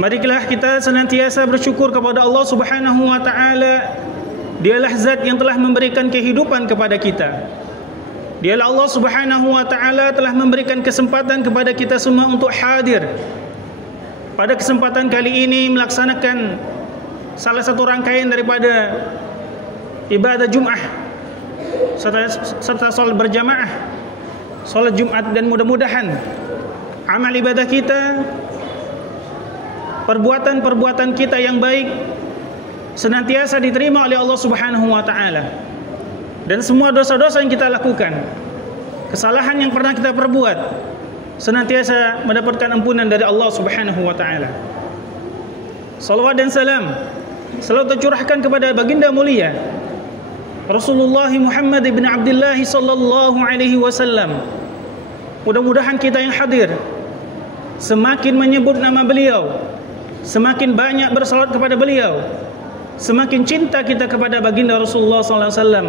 Marilah kita senantiasa bersyukur kepada Allah Subhanahu wa taala. Dialah zat yang telah memberikan kehidupan kepada kita. Dialah Allah Subhanahu wa taala telah memberikan kesempatan kepada kita semua untuk hadir pada kesempatan kali ini melaksanakan salah satu rangkaian daripada ibadah Jum'ah serta salat berjamaah, salat Jumat, dan mudah-mudahan amal ibadah kita, perbuatan-perbuatan kita yang baik senantiasa diterima oleh Allah Subhanahu wa taala. Dan semua dosa-dosa yang kita lakukan, kesalahan yang pernah kita perbuat, senantiasa mendapatkan ampunan dari Allah Subhanahu wa taala. Salawat dan salam selalu tercurahkan kepada baginda mulia Rasulullah Muhammad ibn Abdullah sallallahu alaihi wasallam. Mudah-mudahan kita yang hadir semakin menyebut nama beliau, semakin banyak bersalawat kepada beliau, semakin cinta kita kepada baginda Rasulullah sallallahu alaihi wasallam,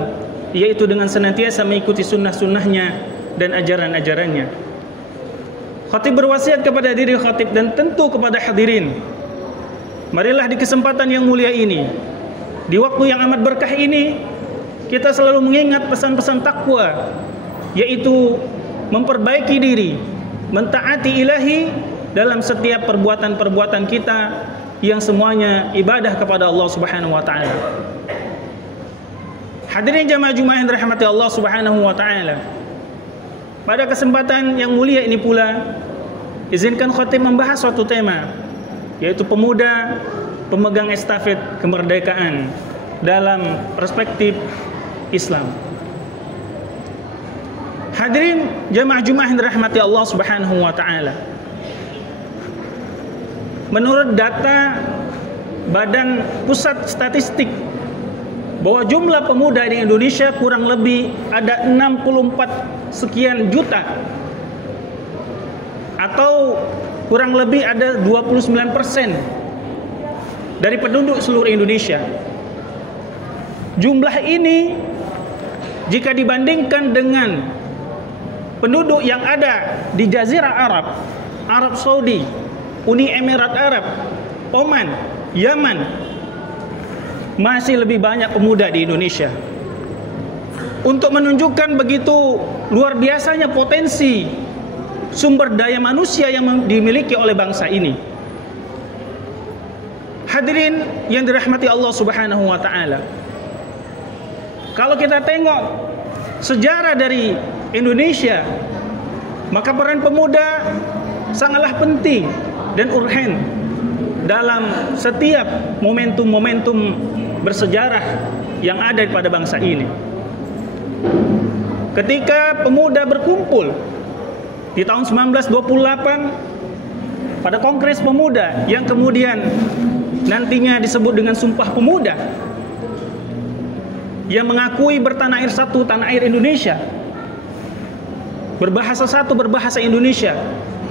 yaitu dengan senantiasa mengikuti sunnah-sunnahnya dan ajaran-ajarannya. Khatib berwasiat kepada diri khatib dan tentu kepada hadirin, marilah di kesempatan yang mulia ini, di waktu yang amat berkah ini, kita selalu mengingat pesan-pesan takwa, yaitu memperbaiki diri, mentaati ilahi dalam setiap perbuatan-perbuatan kita yang semuanya ibadah kepada Allah Subhanahu wa taala. Hadirin jamaah Jumat yang dirahmati Allah Subhanahu wa taala. Pada kesempatan yang mulia ini pula, izinkan khatib membahas suatu tema, yaitu pemuda pemegang estafet kemerdekaan dalam perspektif Islam. Hadirin jamaah Jumat yang dirahmati Allah Subhanahu wa taala. Menurut data Badan Pusat Statistik, bahwa jumlah pemuda di Indonesia kurang lebih ada 64 sekian juta, atau kurang lebih ada 29% dari penduduk seluruh Indonesia. Jumlah ini jika dibandingkan dengan penduduk yang ada di Jazirah Arab, Arab Saudi, Uni Emirat Arab, Oman, Yaman, masih lebih banyak pemuda di Indonesia. Untuk menunjukkan begitu luar biasanya potensi sumber daya manusia yang dimiliki oleh bangsa ini. Hadirin yang dirahmati Allah Subhanahu wa taala, kalau kita tengok sejarah dari Indonesia, maka peran pemuda sangatlah penting dan urgen dalam setiap momentum-momentum bersejarah yang ada pada bangsa ini. Ketika pemuda berkumpul di tahun 1928 pada Kongres Pemuda yang kemudian nantinya disebut dengan Sumpah Pemuda, yang mengakui bertanah air satu, tanah air Indonesia, berbahasa satu, berbahasa Indonesia,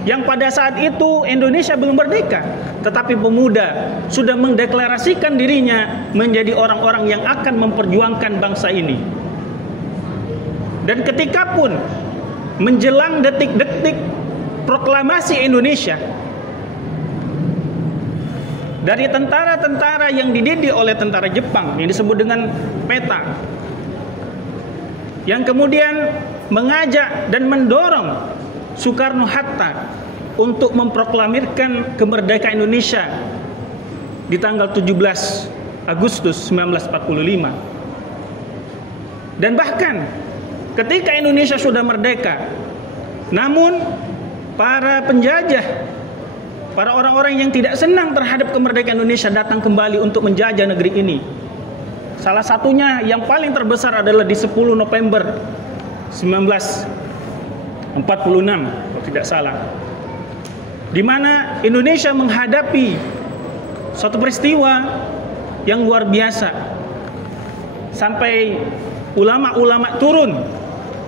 yang pada saat itu Indonesia belum merdeka, tetapi pemuda sudah mendeklarasikan dirinya menjadi orang-orang yang akan memperjuangkan bangsa ini. Dan ketika pun menjelang detik-detik proklamasi Indonesia, dari tentara-tentara yang dididik oleh tentara Jepang yang disebut dengan PETA, yang kemudian mengajak dan mendorong Soekarno-Hatta untuk memproklamirkan kemerdekaan Indonesia di tanggal 17 Agustus 1945. Dan bahkan ketika Indonesia sudah merdeka, namun para penjajah, para orang-orang yang tidak senang terhadap kemerdekaan Indonesia datang kembali untuk menjajah negeri ini. Salah satunya yang paling terbesar adalah di 10 November 1946 kalau tidak salah, di mana Indonesia menghadapi suatu peristiwa yang luar biasa, sampai ulama-ulama turun,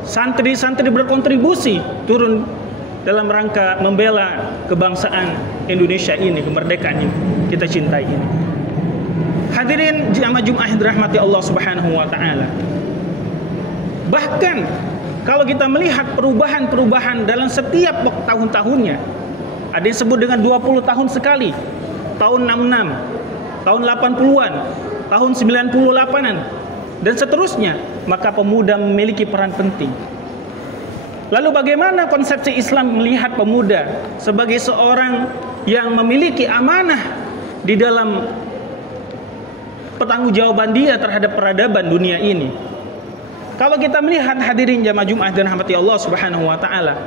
santri-santri berkontribusi turun dalam rangka membela kebangsaan Indonesia ini, kemerdekaan yang kita cintai ini. Hadirin jamaah Jumat yang dirahmati Allah Subhanahu wa taala. Bahkan kalau kita melihat perubahan-perubahan dalam setiap tahun-tahunnya, ada yang disebut dengan 20 tahun sekali tahun 66, tahun 80-an, tahun 98-an, dan seterusnya, maka pemuda memiliki peran penting. Lalu bagaimana konsepsi Islam melihat pemuda sebagai seorang yang memiliki amanah di dalam pertanggungjawaban dia terhadap peradaban dunia ini? Kalau kita melihat hadirin jamaah Jumat dan rahmati Allah Subhanahu wa taala,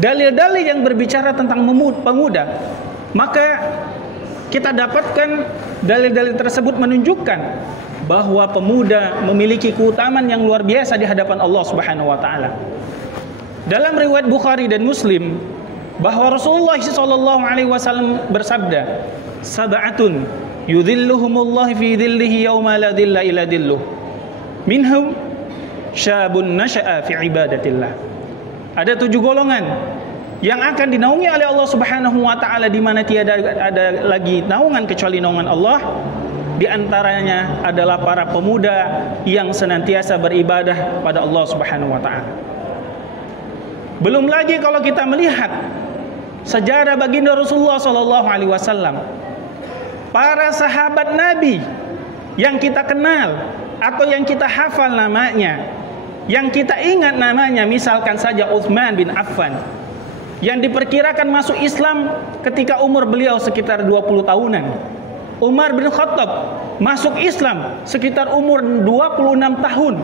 dalil-dalil yang berbicara tentang pemuda, maka kita dapatkan dalil-dalil tersebut menunjukkan bahwa pemuda memiliki keutamaan yang luar biasa di hadapan Allah Subhanahu wa taala. Dalam riwayat Bukhari dan Muslim bahwa Rasulullah sallallahu alaihi wasallam bersabda, "Sab'atun yudhilluhumullahu fi dhillihi yauma la dhilla illa dhilluh. Minhum syabun nasha'a fi ibadatillah." Ada 7 golongan yang akan dinaungi oleh Allah Subhanahu wa taala di mana tiada ada lagi naungan kecuali naungan Allah. Di antaranya adalah para pemuda yang senantiasa beribadah pada Allah Subhanahu wa taala. Belum lagi kalau kita melihat sejarah baginda Rasulullah sallallahu alaihi wasallam, para sahabat Nabi yang kita kenal atau yang kita hafal namanya, yang kita ingat namanya, misalkan saja Utsman bin Affan yang diperkirakan masuk Islam ketika umur beliau sekitar 20 tahunan. Umar bin Khattab masuk Islam sekitar umur 26 tahun.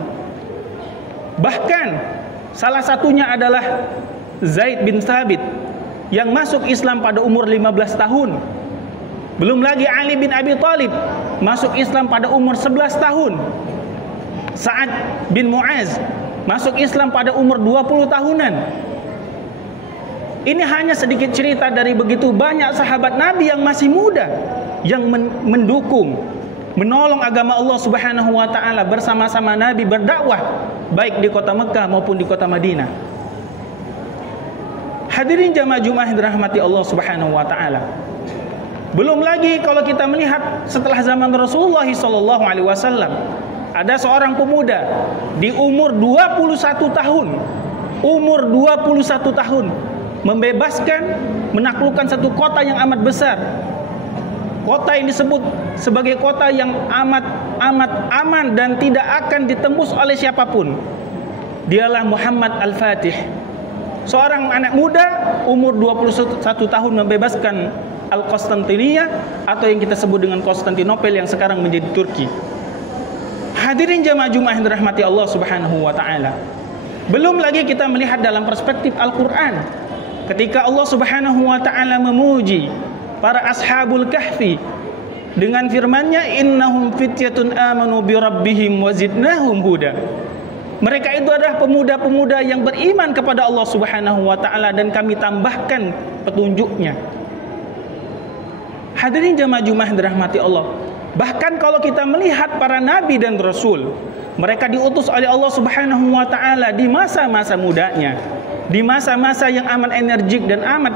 Bahkan salah satunya adalah Zaid bin Thabit yang masuk Islam pada umur 15 tahun. Belum lagi Ali bin Abi Thalib masuk Islam pada umur 11 tahun. Sa'ad bin Mu'az masuk Islam pada umur 20 tahunan. Ini hanya sedikit cerita dari begitu banyak sahabat Nabi yang masih muda, yang mendukung, menolong agama Allah Subhanahu wa taala bersama-sama Nabi berdakwah baik di kota Mekah maupun di kota Madinah. Hadirin jamaah Jumat yang dirahmati Allah Subhanahu wa taala. Belum lagi kalau kita melihat setelah zaman Rasulullah sallallahu alaihi wasallam, ada seorang pemuda di umur 21 tahun. Umur 21 tahun membebaskan, menaklukkan satu kota yang amat besar. Kota yang disebut sebagai kota yang amat aman dan tidak akan ditembus oleh siapapun. Dialah Muhammad Al-Fatih. Seorang anak muda umur 21 tahun membebaskan Al-Konstantinia atau yang kita sebut dengan Konstantinopel yang sekarang menjadi Turki. Hadirin jamaah Jumat yang dirahmati Allah Subhanahu wa taala. Belum lagi kita melihat dalam perspektif Al-Qur'an ketika Allah Subhanahu wa taala memuji para ashabul kahfi dengan firman-Nya, innahum fityatun amanu bi rabbihim wazidnahum huda. Mereka itu adalah pemuda-pemuda yang beriman kepada Allah Subhanahu wa taala dan kami tambahkan petunjuknya. Hadirin jamaah Jumat yang dirahmati Allah. Bahkan kalau kita melihat para nabi dan rasul, mereka diutus oleh Allah Subhanahu wa taala di masa-masa mudanya, di masa-masa yang amat energik dan amat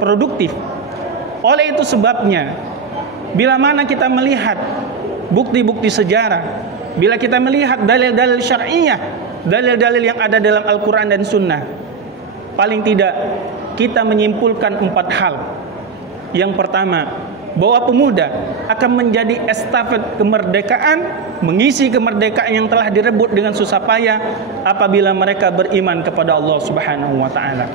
produktif. Oleh itu sebabnya, bila mana kita melihat bukti-bukti sejarah, bila kita melihat dalil-dalil syar'iyah, dalil-dalil yang ada dalam Al-Quran dan Sunnah, paling tidak kita menyimpulkan 4 hal. Yang pertama, bahwa pemuda akan menjadi estafet kemerdekaan, mengisi kemerdekaan yang telah direbut dengan susah payah apabila mereka beriman kepada Allah Subhanahu wa taala.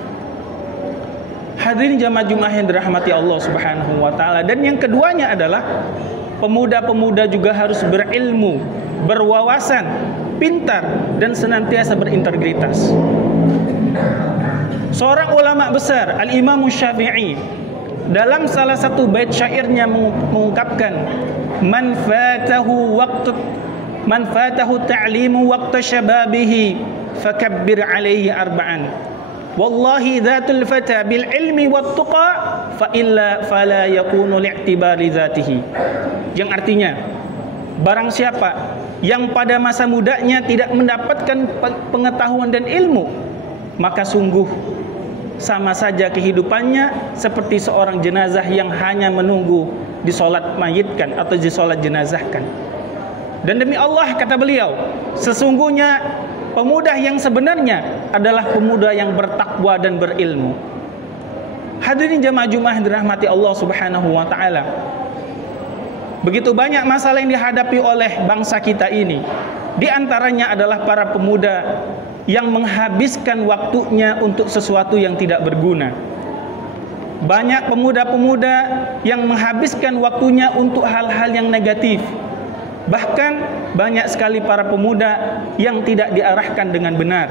Hadirin jamaah Jumat yang dirahmati Allah Subhanahu wa taala. Dan yang keduanya adalah pemuda-pemuda juga harus berilmu, berwawasan, pintar dan senantiasa berintegritas. Seorang ulama besar, Al-Imam Syafi'i, dalam salah satu bait syairnya mengungkapkan, man fatahu ta'limu waqta syababihi fakabbir alaihi arba'an. Wallahi dhatul fata bil ilmi wat tuqa fa illa fala yakunu li'tibari dzatihi. Yang artinya, barang siapa yang pada masa mudanya tidak mendapatkan pengetahuan dan ilmu, maka sungguh sama saja kehidupannya seperti seorang jenazah yang hanya menunggu disolat mayitkan atau disolat jenazahkan. Dan demi Allah, kata beliau, sesungguhnya pemuda yang sebenarnya adalah pemuda yang bertakwa dan berilmu. Hadirin jamaah Jumat yang dirahmati Allah Subhanahu wa taala. Begitu banyak masalah yang dihadapi oleh bangsa kita ini. Di antaranya adalah para pemuda yang menghabiskan waktunya untuk sesuatu yang tidak berguna. Banyak pemuda-pemuda yang menghabiskan waktunya untuk hal-hal yang negatif. Bahkan banyak sekali para pemuda yang tidak diarahkan dengan benar.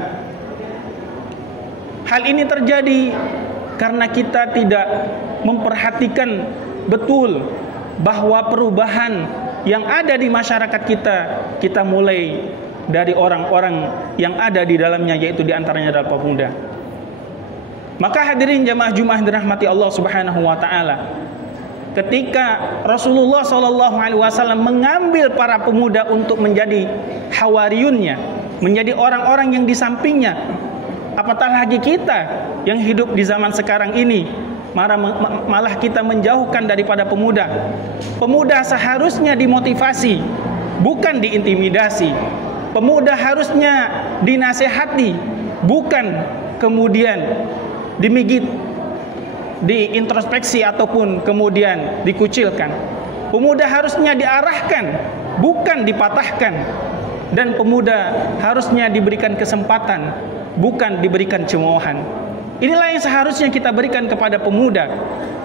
Hal ini terjadi karena kita tidak memperhatikan betul bahwa perubahan yang ada di masyarakat kita mulai dari orang-orang yang ada di dalamnya, yaitu di antaranya adalah pemuda. Maka hadirin jamaah Jumat dirahmati Allah Subhanahu wa taala, ketika Rasulullah SAW mengambil para pemuda untuk menjadi hawariyunnya, menjadi orang-orang yang di sampingnya, apatah lagi kita yang hidup di zaman sekarang ini, malah kita menjauhkan daripada pemuda. Pemuda seharusnya dimotivasi, bukan diintimidasi. Pemuda harusnya dinasehati, bukan kemudian dimigit, diintrospeksi ataupun kemudian dikucilkan. Pemuda harusnya diarahkan, bukan dipatahkan. Dan pemuda harusnya diberikan kesempatan, bukan diberikan cemoohan. Inilah yang seharusnya kita berikan kepada pemuda,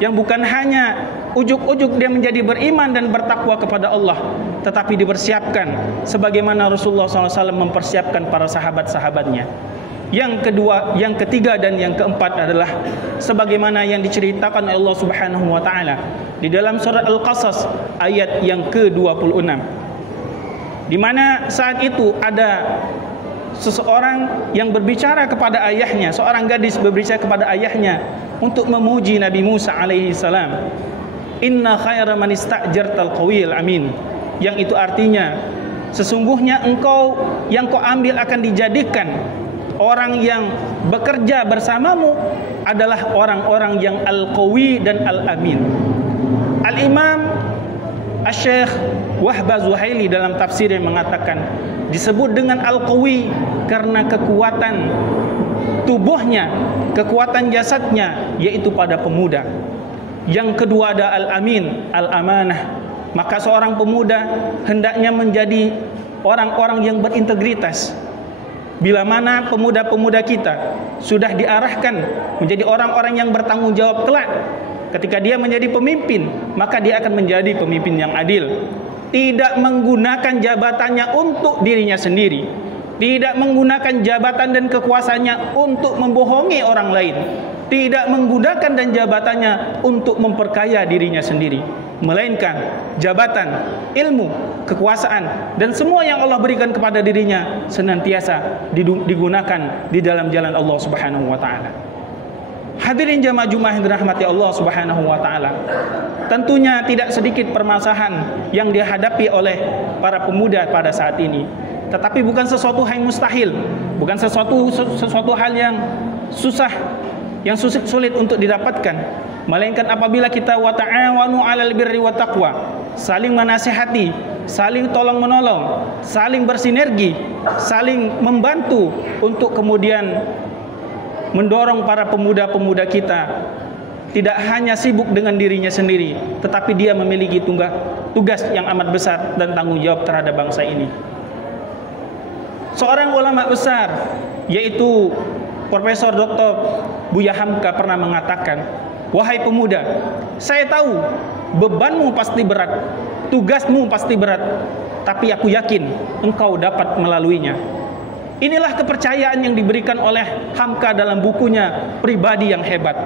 yang bukan hanya ujuk-ujuk dia menjadi beriman dan bertakwa kepada Allah, tetapi dipersiapkan sebagaimana Rasulullah SAW mempersiapkan para sahabat-sahabatnya. Yang kedua, yang ketiga dan yang keempat adalah sebagaimana yang diceritakan oleh Allah Subhanahu wa taala di dalam surat Al-Qasas ayat yang ke-26, di mana saat itu ada seseorang yang berbicara kepada ayahnya, seorang gadis berbicara kepada ayahnya untuk memuji Nabi Musa alaihi salam. Inna khaira man ista'jartal qawiyul amin, yang itu artinya sesungguhnya engkau yang kau ambil akan dijadikan orang yang bekerja bersamamu adalah orang-orang yang al-qawi dan al-amin. Al-Imam Asy-Syaikh Wahbah Zuhaili dalam tafsirnya mengatakan disebut dengan al-qawi karena kekuatan tubuhnya, kekuatan jasadnya, yaitu pada pemuda. Yang kedua ada al-amin, al-amanah. Maka seorang pemuda hendaknya menjadi orang-orang yang berintegritas. Bila mana pemuda-pemuda kita sudah diarahkan menjadi orang-orang yang bertanggung jawab kelak, ketika dia menjadi pemimpin, maka dia akan menjadi pemimpin yang adil. Tidak menggunakan jabatannya untuk dirinya sendiri, tidak menggunakan jabatan dan kekuasaannya untuk membohongi orang lain, tidak menggunakan dan jabatannya untuk memperkaya dirinya sendiri, melainkan jabatan, ilmu, kekuasaan dan semua yang Allah berikan kepada dirinya senantiasa digunakan di dalam jalan Allah Subhanahu wa taala. Hadirin jamaah Jumat yang dirahmati Allah Subhanahu wa taala, tentunya tidak sedikit permasalahan yang dihadapi oleh para pemuda pada saat ini. Tetapi bukan sesuatu hal yang mustahil, bukan sesuatu hal yang susah, yang sulit untuk didapatkan, melainkan apabila kita wa ta'awanu 'alal birri wat taqwa, saling menasihati, saling tolong menolong, saling bersinergi, saling membantu untuk kemudian mendorong para pemuda-pemuda kita tidak hanya sibuk dengan dirinya sendiri, tetapi dia memiliki tugas yang amat besar dan tanggung jawab terhadap bangsa ini. Seorang ulama besar, yaitu Profesor Dr. Buya Hamka pernah mengatakan, wahai pemuda, saya tahu bebanmu pasti berat, tugasmu pasti berat, tapi aku yakin engkau dapat melaluinya. Inilah kepercayaan yang diberikan oleh Hamka dalam bukunya Pribadi yang Hebat.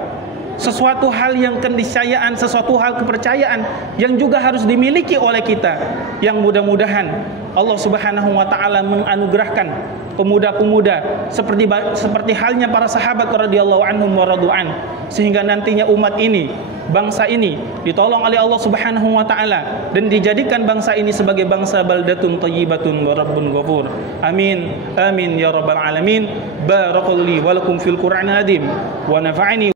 Sesuatu hal yang keniscayaan, sesuatu hal kepercayaan yang juga harus dimiliki oleh kita, yang mudah-mudahan Allah Subhanahu wa taala menganugerahkan pemuda-pemuda seperti halnya para sahabat radhiyallahu anhum wa radu'an, sehingga nantinya umat ini, bangsa ini ditolong oleh Allah Subhanahu wa taala dan dijadikan bangsa ini sebagai bangsa baldatun thayyibatun wa rabbun ghafur. Amin amin ya rabbal alamin. Barakallahu li wa lakum fil Qur'anil azim wa nafa'ani